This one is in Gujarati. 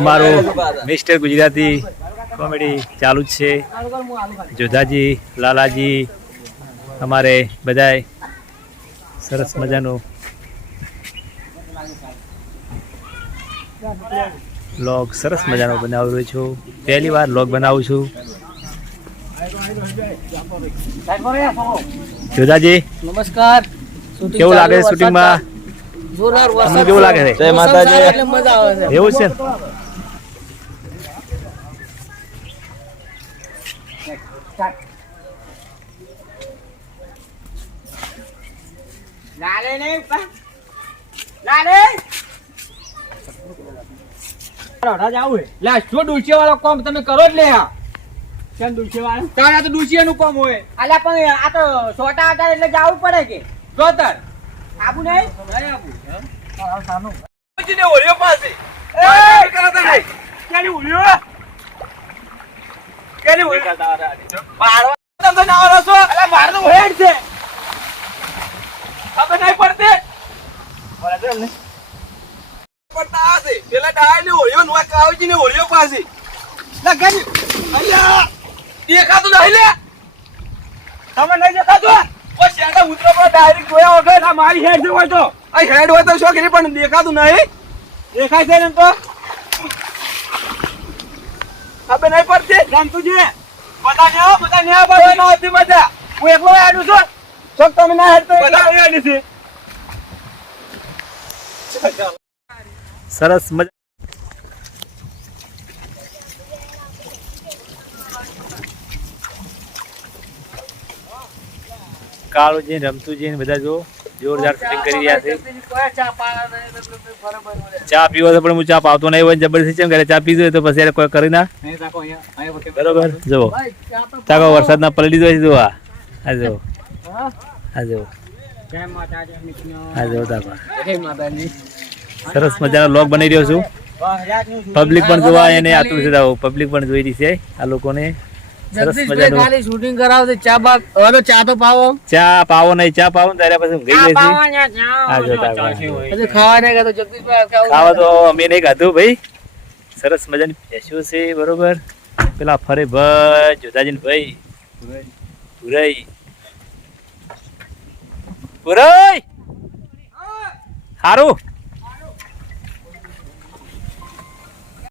અમારું મિસ્ટર ગુજરાતી કોમેડી ચાલુ જ છે. જોધાજી, લાલાજી, અમારે બધાય સરસ મજાનું વ્લોગ સરસ મજાનો બનાવી રહ્યો છું. પહેલી વાર વ્લોગ બનાવું છું. જોધાજી નમસ્કાર. કેવું લાગે છે શૂટિંગમાં? જોરદાર તમને કેવું લાગે છે? જય માતાજી. એટલે મજા આવે છે. એવું છે ને? લાલે નહીં લાલે રાજા આવું લે શું ડુચી વાળો કામ તમે કરો જ લે આ કેમ ડુચી વાળો તારા તો ડુચી નું કામ હોય અલ્યા પણ આ તો છોટા આટા એટલે જાવું પડે કે જોતર આબુ નહીં આબુ હા સાનો ને ઓરિયો પાસે એ કરતા નહીં કેની ઓરિયો મારવા તમે ના આવો છો અલ્યા મારનો હેડ છે ખબર નહીં પડતી બરાબર એમને પડતા હશે પેલા ડાય ને ઓળ્યો નો કાવજી ને ઓળ્યો પાસે લગાડી અલ્યા દેખાતું નહીં લે તમે નહીં દેખાતું ઓ શેડા ઉતરો પર ડાયરેક્ટ જોયા વગર આ મારી હેડ છે હોય તો આ હેડ હોય તો શું કરી પણ દેખાતું નહીં દેખાય છે ને તો ખબર નહીં પડતી રામતુજી બધા ને બધા ના હતી મજા હું એકલો આડું છું શું તમે ના હેડ તો બધા આડી છે સરસ મજા. કાળુજી, રમતુજી બધા જો જોરદાર શૂટિંગ કરી રહ્યા છે. ચા પીવો તો પણ હું ચા પાવતો નહીં હોય જબરદસ્તી કેમ કરે ચા પીધો તો પછી કોઈ કરી ના બરોબર. જો તાકો વરસાદ ના પલટી દો જો આ જો આ જો તાકો સરસ મજાનો વ્લોગ બનાવી રહ્યો છું. પબ્લિક પણ જોવા એને આતુર છે. પબ્લિક પણ જોઈ રહી છે આ લોકોને. સરસ મજાનું ખાલી શૂટિંગ કરાવશે ચા બાપ હવે ચા તો પાવો ચા પાવો નહીં ચા પાવો ત્યારે પછી ગઈ જશે. ખાવા નહીં તો જગદીશભાઈ ખાવા તો અમે નહીં ખાધું ભાઈ. સરસ મજાની ભેંસો છે બરોબર. પેલા ફરે ભાઈ જોધાજી ને ભાઈ પુરાઈ પુરાઈ સારું